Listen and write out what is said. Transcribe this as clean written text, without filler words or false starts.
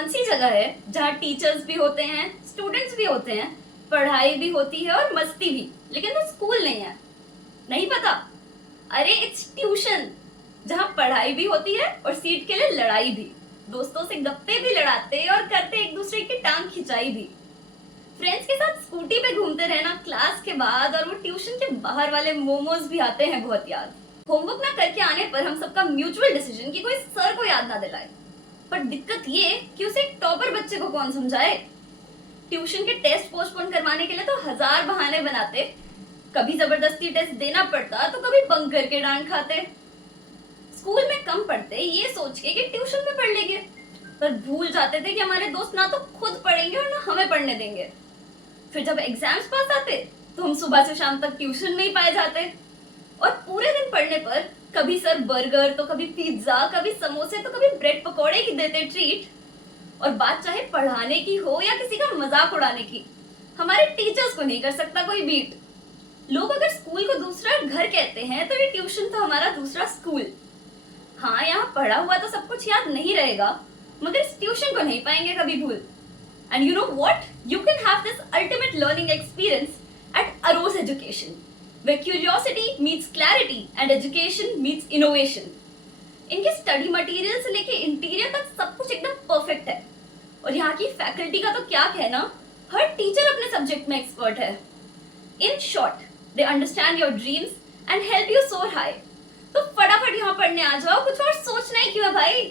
कौन सी जगह है जहाँ टीचर्स भी होते हैं, स्टूडेंट्स भी होते हैं, पढ़ाई भी होती है और मस्ती भी, लेकिन वो स्कूल नहीं है? नहीं पता? अरे इट्स ट्यूशन, जहाँ पढ़ाई भी होती है और सीट के लिए लड़ाई भी, दोस्तों से गप्पे भी लड़ाते और करते एक दूसरे की टांग खिंचाई भी, फ्रेंड्स के साथ स्कूटी पे घूमते रहना क्लास के बाद, और वो ट्यूशन के बाहर वाले मोमोज भी आते हैं बहुत याद। होमवर्क ना करके आने पर हम सबका म्यूचुअल डिसीजन कि कोई सर को याद ना दिलाए, पर दिक्कत ये कि उसे एक टॉपर बच्चे को कौन समझाए। ट्यूशन के टेस्ट पोस्टपोन करवाने के लिए तो हजार बहाने बनाते, कभी जबरदस्ती टेस्ट देना पड़ता तो कभी बंक करके डांट खाते। स्कूल में कम पढ़ते ये सोच के कि ट्यूशन में पढ़ लेंगे, पर भूल जाते थे कि हमारे दोस्त ना तो खुद पढ़ेंगे और ना हमें पढ़ने देंगे। फिर जब एग्जाम्स पास आते तो हम सुबह से शाम तक ट्यूशन में ही पाए जाते, और पूरे दिन पढ़ने पर कभी सर बर्गर तो कभी पिज्जा, कभी समोसे तो कभी ब्रेड पकौड़े की देते ट्रीट। और बात चाहे पढ़ाने की हो या किसी का मजाक उड़ाने की, हमारे टीचर्स को नहीं कर सकता कोई बीट। लोग अगर स्कूल को दूसरा घर कहते हैं तो ये ट्यूशन था हमारा दूसरा स्कूल। हाँ, यहाँ पढ़ा हुआ तो सब कुछ याद नहीं रहेगा, मगर इस ट्यूशन को नहीं पाएंगे कभी भूल। And you know what? You can have this ultimate learning experience at Aros Education, where curiosity meets clarity and education meets innovation. इनके स्टडी मटेरियल से लेके इंटीरियर तक सब कुछ एकदम परफेक्ट है, और यहाँ की फैकल्टी का तो क्या कहना, हर टीचर अपने सब्जेक्ट में एक्सपर्ट है। In short, they understand your dreams and help you सोर हाई। तो फटाफट यहाँ पढ़ने आ जाओ, कुछ और सोचना ही क्यों है भाई।